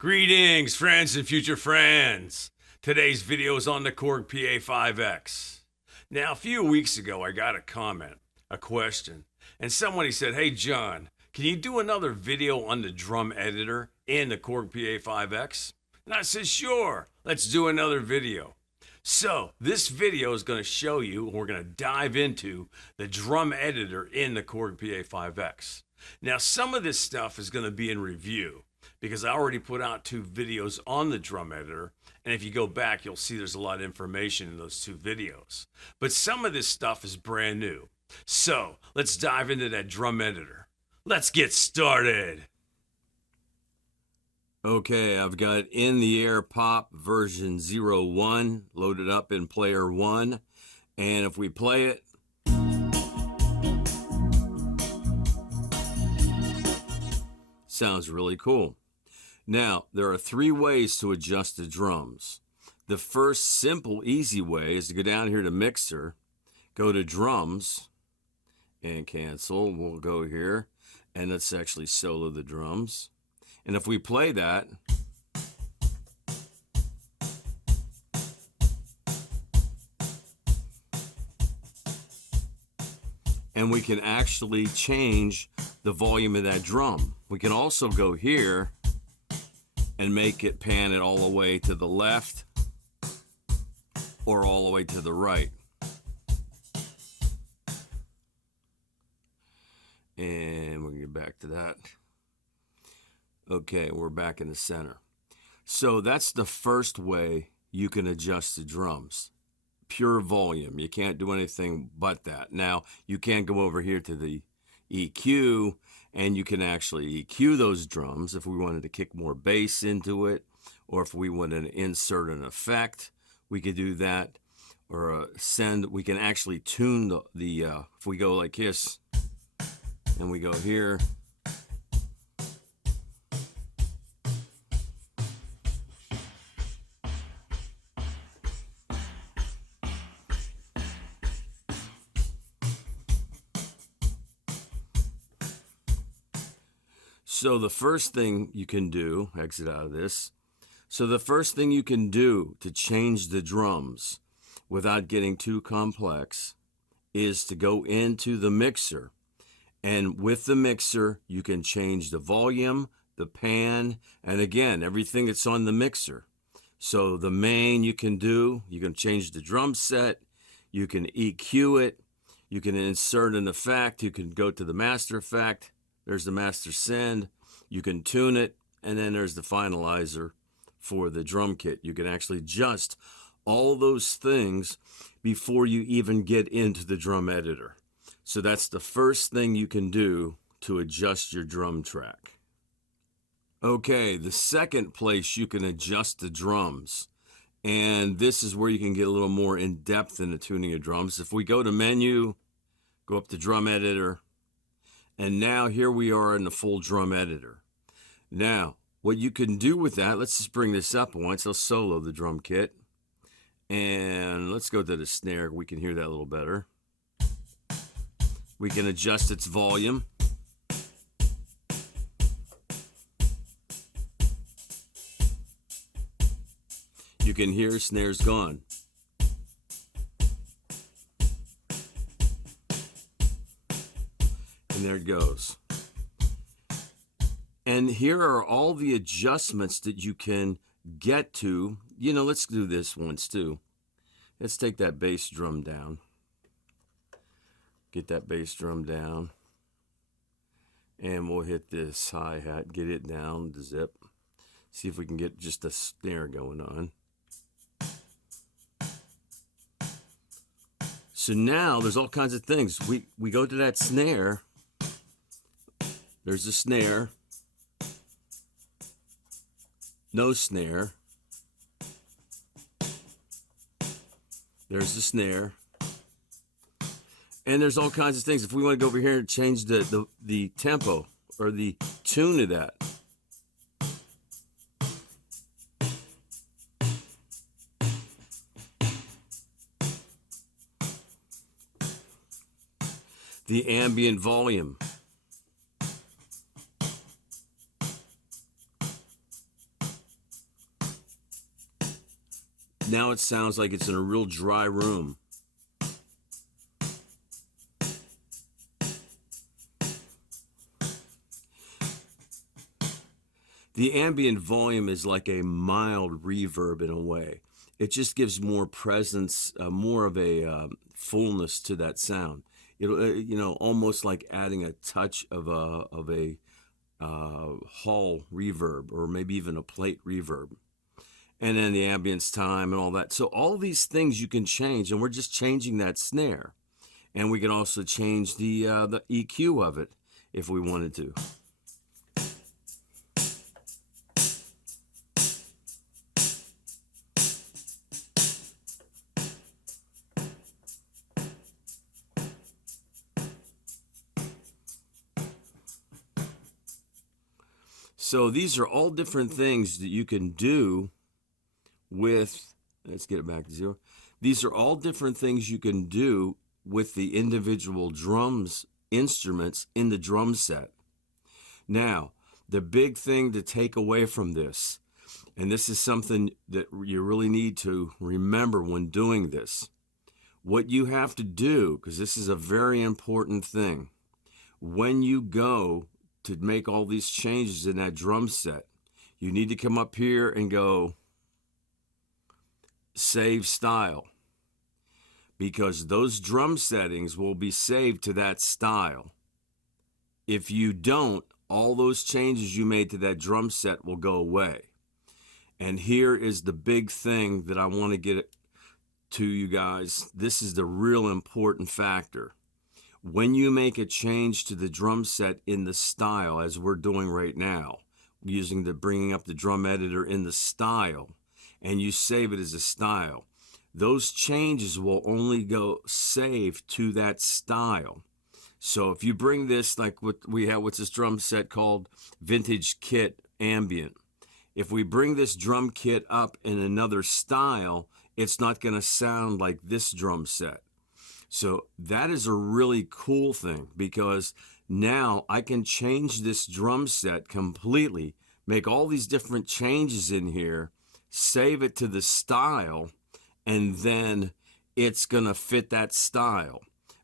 Greetings, friends and future friends. Today's video is on the Korg Pa5x. Now, a few weeks ago, I got a comment, a question, and somebody said, "Hey, John, can you do another video on the drum editor in the Korg Pa5x?" And I said, "Sure, let's do another video." So, this video is going to show you, we're going to dive into the drum editor in the Korg Pa5x. Now, some of this stuff is going to be in review, because I already put out 2 videos on the drum editor, and if you go back, you'll see there's a lot of information in those 2 videos. But some of this stuff is brand new. So, let's dive into that drum editor. Let's get started. Okay, I've got In the Air Pop version 01 loaded up in player 1, and if we play it, sounds really cool. Now, there are 3 ways to adjust the drums. The first simple, easy way is to go down here to Mixer, go to Drums, and cancel. We'll go here, and let's actually solo the drums. And if we play that, and we can actually change the volume of that drum. We can also go here and make it pan it all the way to the left or all the way to the right. And we'll get back to that. Okay, we're back in the center. So that's the first way you can adjust the drums. Pure volume. You can't do anything but that. Now, you can go over here to the EQ, and you can actually EQ those drums if we wanted to kick more bass into it, or if we wanted to insert an effect, we could do that. Or we can actually tune the if we go like this, and we go here, so the first thing you can do, exit out of this. So the first thing you can do to change the drums without getting too complex is to go into the mixer. And with the mixer, you can change the volume, the pan, and again, everything that's on the mixer. So the main you can change the drum set, you can EQ it, you can insert an effect, you can go to the master effect. There's the master send, you can tune it, and then there's the finalizer for the drum kit. You can actually adjust all those things before you even get into the drum editor. So that's the first thing you can do to adjust your drum track. Okay, the second place you can adjust the drums, and this is where you can get a little more in depth in the tuning of drums. If we go to menu, go up to drum editor, and now here we are in the full drum editor. Now, what you can do with that, let's just bring this up once. I'll solo the drum kit. And let's go to the snare. We can hear that a little better. We can adjust its volume. You can hear snare's gone. And there it goes. And here are all the adjustments that you can get to. You know, let's do this once too. Let's take that bass drum down. Get that bass drum down. And we'll hit this hi-hat, get it down, the zip. See if we can get just a snare going on. So now there's all kinds of things. We go to that snare. There's a snare. No snare. There's the snare. And there's all kinds of things. If we want to go over here and change the tempo or the tune of that. The ambient volume. Now it sounds like it's in a real dry room. The ambient volume is like a mild reverb in a way. It just gives more presence, more of a fullness to that sound. It'll, almost like adding a touch of a hall reverb, or maybe even a plate reverb. And then the ambience time and all that. So all these things you can change, and we're just changing that snare. And we can also change the EQ of it if we wanted to. So these are all different things that you can do with, let's get it back to zero. These are all different things you can do with the individual drums instruments in the drum set. Now, the big thing to take away from this, and this is something that you really need to remember when doing this, what you have to do, because this is a very important thing, when you go to make all these changes in that drum set, you need to come up here and go save style, because those drum settings will be saved to that style. If you don't, all those changes you made to that drum set will go away. And here is the big thing that I want to get to you guys. This is the real important factor. When you make a change to the drum set in the style, as we're doing right now, bringing up the drum editor in the style, and you save it as a style, those changes will only go save to that style. So if you bring this, like what we have with this drum set called Vintage Kit Ambient, if we bring this drum kit up in another style, it's not going to sound like this drum set. So that is a really cool thing, because now I can change this drum set completely, make all these different changes in here, save it to the style, and then it's going to fit that style.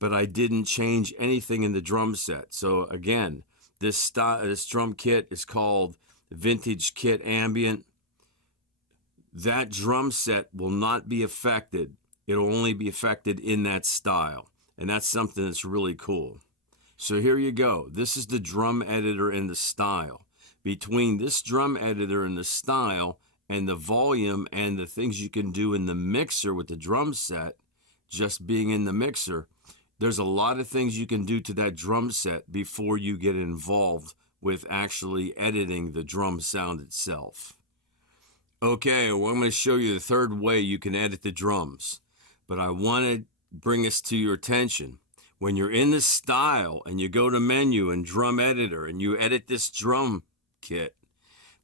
But I didn't change anything in the drum set. So again, this drum kit is called Vintage Kit Ambient. That drum set will not be affected. It'll only be affected in that style. And that's something that's really cool. So here you go. This is the drum editor and the style. Between this drum editor and the style and the volume and the things you can do in the mixer with the drum set, just being in the mixer, there's a lot of things you can do to that drum set before you get involved with actually editing the drum sound itself. Okay, well, I'm going to show you the third way you can edit the drums. But I want to bring this to your attention. When you're in the style and you go to menu and drum editor and you edit this drum kit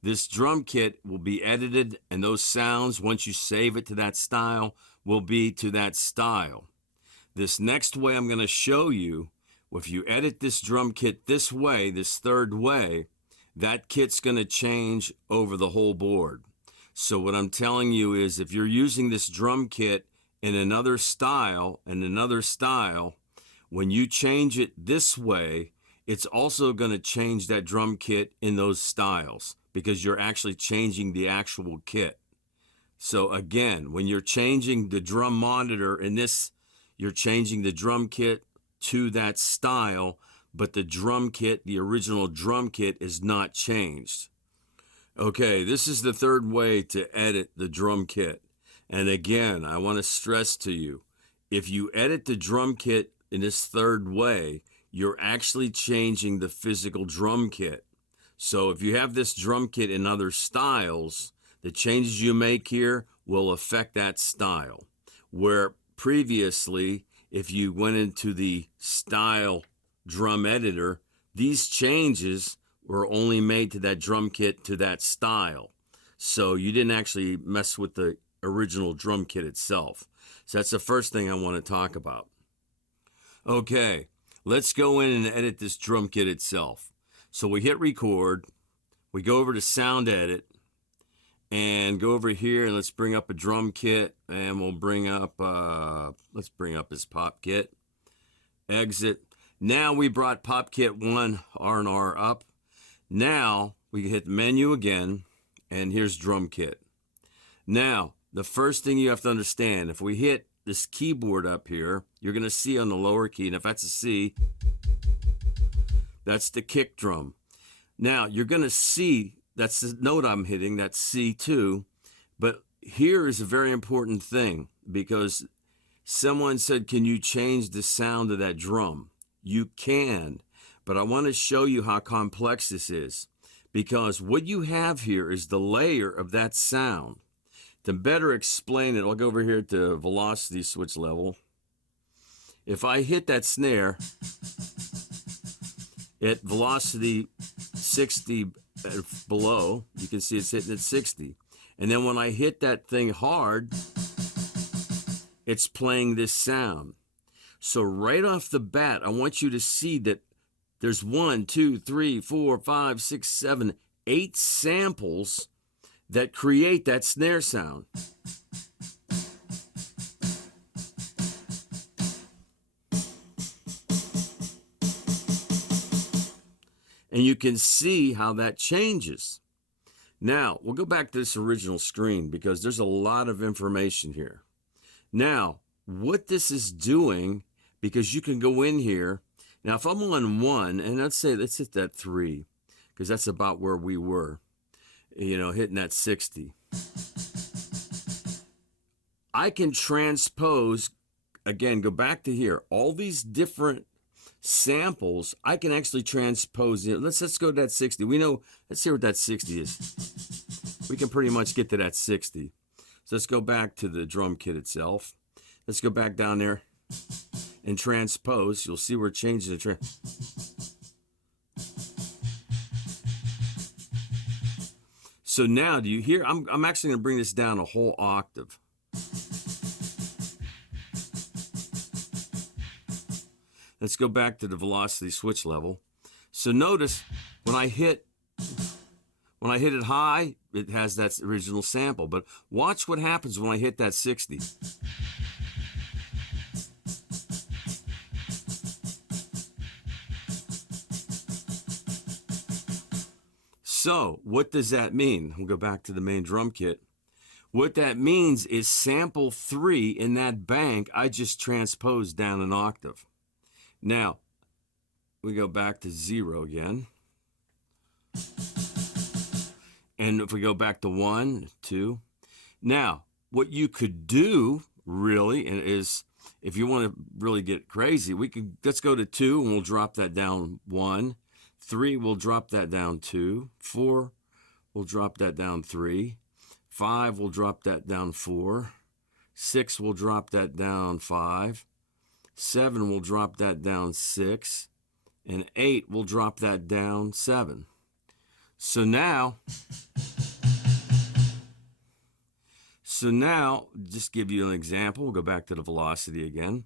will be edited, and those sounds, once you save it to that style, will be to that style. This next way I'm going to show you, if you edit this drum kit this way, this third way, that kit's going to change over the whole board. So what I'm telling you is, if you're using this drum kit in another style, when you change it this way, it's also going to change that drum kit in those styles, because you're actually changing the actual kit. So again, when you're changing the drum monitor in this, you're changing the drum kit to that style, but the drum kit, the original drum kit, is not changed. Okay, this is the third way to edit the drum kit. And again, I want to stress to you, if you edit the drum kit in this third way, you're actually changing the physical drum kit. So if you have this drum kit in other styles, the changes you make here will affect that style. Where previously, if you went into the style drum editor, these changes were only made to that drum kit to that style. So you didn't actually mess with the original drum kit itself. So that's the first thing I want to talk about. Okay, let's go in and edit this drum kit itself. So we hit record, we go over to sound edit, and go over here and let's bring up a drum kit, and we'll bring up, let's bring up this pop kit. Exit. Now we brought pop kit 1 R&R up. Now we can hit the menu again, and here's drum kit. Now, the first thing you have to understand, if we hit this keyboard up here, you're going to see on the lower key, and if that's a C, that's the kick drum. Now, you're going to see, that's the note I'm hitting, that's C2, but here is a very important thing, because someone said, can you change the sound of that drum? You can, but I want to show you how complex this is, because what you have here is the layer of that sound. To better explain it, I'll go over here to velocity switch level. If I hit that snare at velocity 60 below, you can see it's hitting at 60. And then when I hit that thing hard, it's playing this sound. So right off the bat, I want you to see that there's 1, 2, 3, 4, 5, 6, 7, 8 samples that create that snare sound. And you can see how that changes. Now, we'll go back to this original screen because there's a lot of information here. Now, what this is doing, because you can go in here. Now, if I'm on 1, and let's hit that 3, because that's about where we were, you know, hitting that 60. I can transpose, again, go back to here, all these different samples, I can actually transpose it. Let's go to that 60. We know, let's see what that 60 is. We can pretty much get to that 60. So let's go back to the drum kit itself. Let's go back down there and transpose. You'll see we're changing the So now, do you hear? I'm actually going to bring this down a whole octave. Let's go back to the velocity switch level. So notice when I hit it high, it has that original sample. But watch what happens when I hit that 60. So what does that mean? We'll go back to the main drum kit. What that means is sample 3 in that bank, I just transposed down an octave. Now, we go back to 0 again. And if we go back to 1, 2. Now, what you could do, really, is if you want to really get crazy, let's go to 2 and we'll drop that down 1. 3, we'll drop that down 2. 4, we'll drop that down 3. 5, we'll drop that down 4. 6, we'll drop that down 5. 7, we'll drop that down 6. And 8, we'll drop that down 7. So now, just give you an example. We'll go back to the velocity again.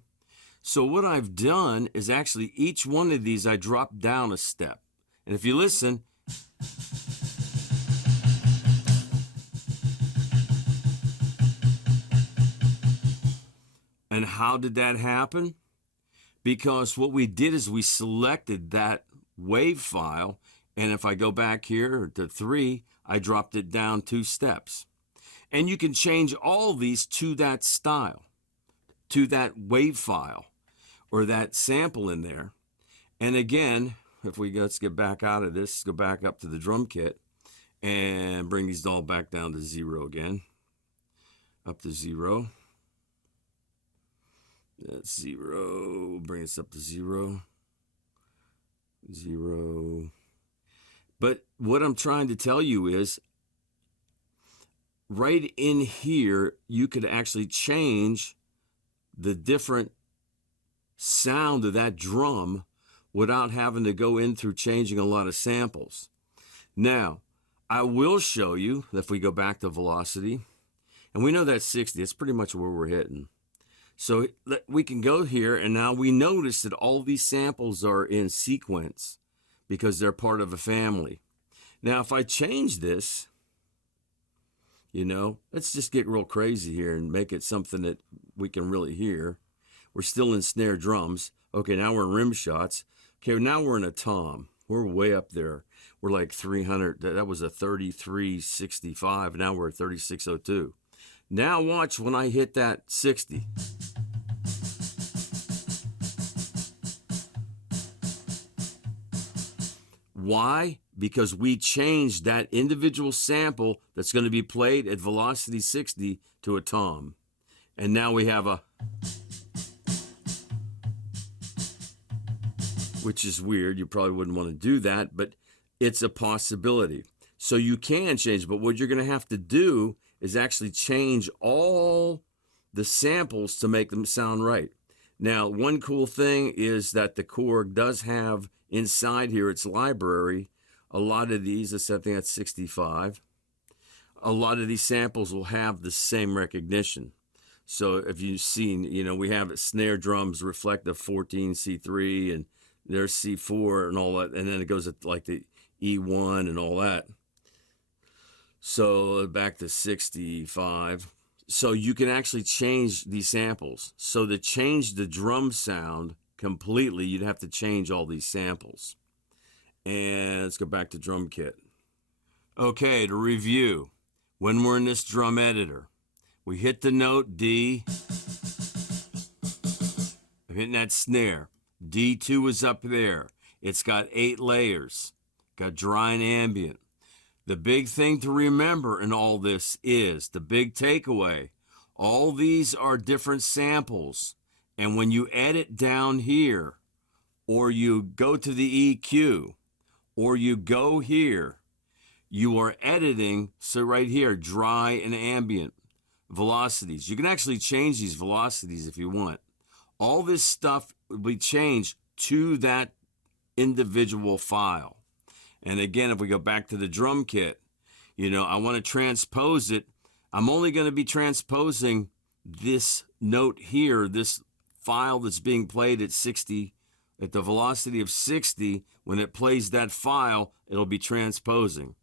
So what I've done is actually each one of these I dropped down a step. And if you listen, and how did that happen? Because what we did is we selected that wave file, and if I go back here to 3, I dropped it down 2 steps. And you can change all these to that style, to that wave file, or that sample in there. And again, let's get back out of this, go back up to the drum kit, and bring these all back down to 0 again. Up to 0. That's 0. Bring us up to 0. 0. But what I'm trying to tell you is, right in here, you could actually change the different sound of that drum without having to go in through changing a lot of samples. Now, I will show you, if we go back to velocity, and we know that's 60, it's pretty much where we're hitting. So we can go here, and now we notice that all these samples are in sequence because they're part of a family. Now, if I change this, You know, let's just get real crazy here and make it something that we can really hear. We're still in snare drums. Okay, now we're in rim shots. Okay, now we're in a tom. We're way up there. We're like 300. That was a 3365. Now we're at 3602. Now watch when I hit that 60. Why? Because we changed that individual sample that's going to be played at velocity 60 to a tom. And now we have a, which is weird. You probably wouldn't want to do that, but it's a possibility. So you can change, but what you're going to have to do is actually change all the samples to make them sound right. Now, one cool thing is that the Korg does have inside here its library. A lot of these, I think that's 65. A lot of these samples will have the same recognition. So if you've seen, you know, we have snare drums reflective 14 C3 and there's C4 and all that, and then it goes at like the E1 and all that. So back to 65. So you can actually change these samples. So to change the drum sound completely, you'd have to change all these samples. And let's go back to drum kit. Okay, to review, when we're in this drum editor, we hit the note D. I'm hitting that snare. D2 is up there. It's got 8 layers. Got dry and ambient. The big thing to remember in all this is, the big takeaway, all these are different samples. And when you edit down here, or you go to the EQ, or you go here, you are editing, so right here, dry and ambient velocities. You can actually change these velocities if you want. All this stuff will be changed to that individual file. And again, if we go back to the drum kit, you know, I want to transpose it. I'm only going to be transposing this note here, this file that's being played at 60, at the velocity of 60. When it plays that file, it'll be transposing.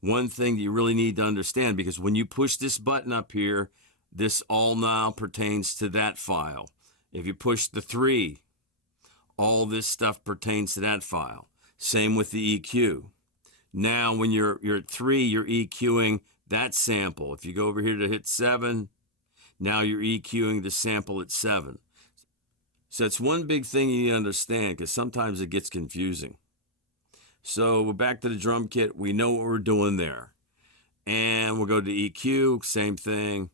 One thing that you really need to understand, because when you push this button up here, this all now pertains to that file. If you push the 3, all this stuff pertains to that file. Same with the EQ. Now, when you're at 3, you're EQing that sample. If you go over here to hit 7, now you're EQing the sample at 7. So it's one big thing you need to understand, because sometimes it gets confusing. So we're back to the drum kit. We know what we're doing there. And we'll go to EQ, same thing.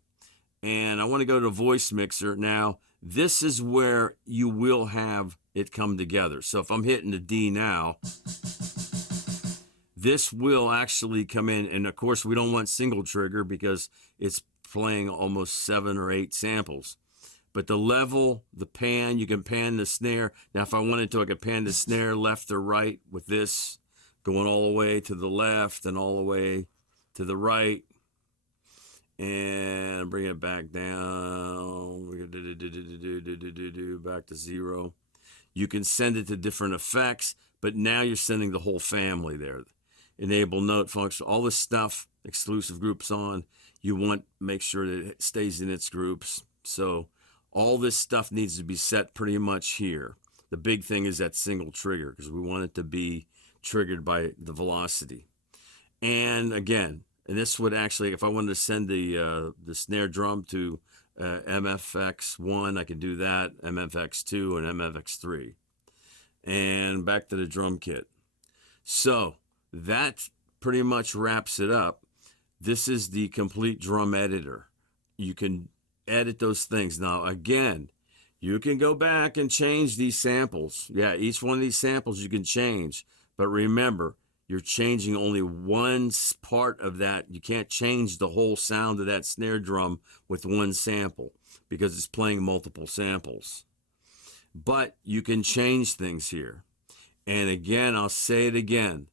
And I want to go to voice mixer. Now, this is where you will have it come together. So if I'm hitting the D now, this will actually come in. And of course, we don't want single trigger because it's playing almost 7 or 8 samples. But the level, the pan, you can pan the snare. Now, if I wanted to, I could pan the snare left or right with this, going all the way to the left and all the way to the right. And bring it back down. We go back to 0. You can send it to different effects, but now you're sending the whole family there. Enable note function, all this stuff, exclusive groups on. You want make sure that it stays in its groups. So all this stuff needs to be set pretty much here. The big thing is that single trigger, because we want it to be triggered by the velocity. And again, and this would actually, if I wanted to send the snare drum to MFX1, I could do that, MFX2 and MFX3. And back to the drum kit. So that pretty much wraps it up. This is the complete drum editor. You can edit those things. Now, again, you can go back and change these samples. Yeah, each one of these samples you can change. But remember, you're changing only one part of that. You can't change the whole sound of that snare drum with one sample because it's playing multiple samples. But you can change things here. And again, I'll say it again.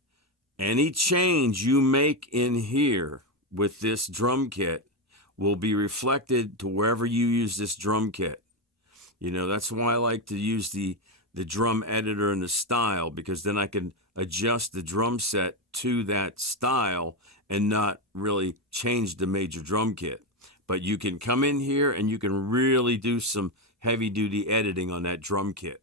Any change you make in here with this drum kit will be reflected to wherever you use this drum kit. You know, that's why I like to use the drum editor and the style, because then I can adjust the drum set to that style and not really change the major drum kit. But you can come in here and you can really do some heavy duty editing on that drum kit.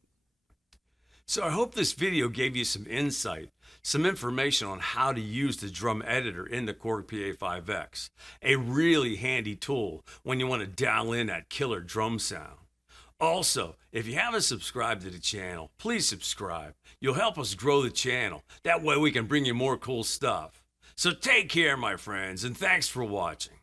So I hope this video gave you some insight, some information on how to use the drum editor in the Korg Pa5x, a really handy tool when you want to dial in that killer drum sound. Also, if you haven't subscribed to the channel, please subscribe. You'll help us grow the channel. That way we can bring you more cool stuff. So take care, my friends, and thanks for watching.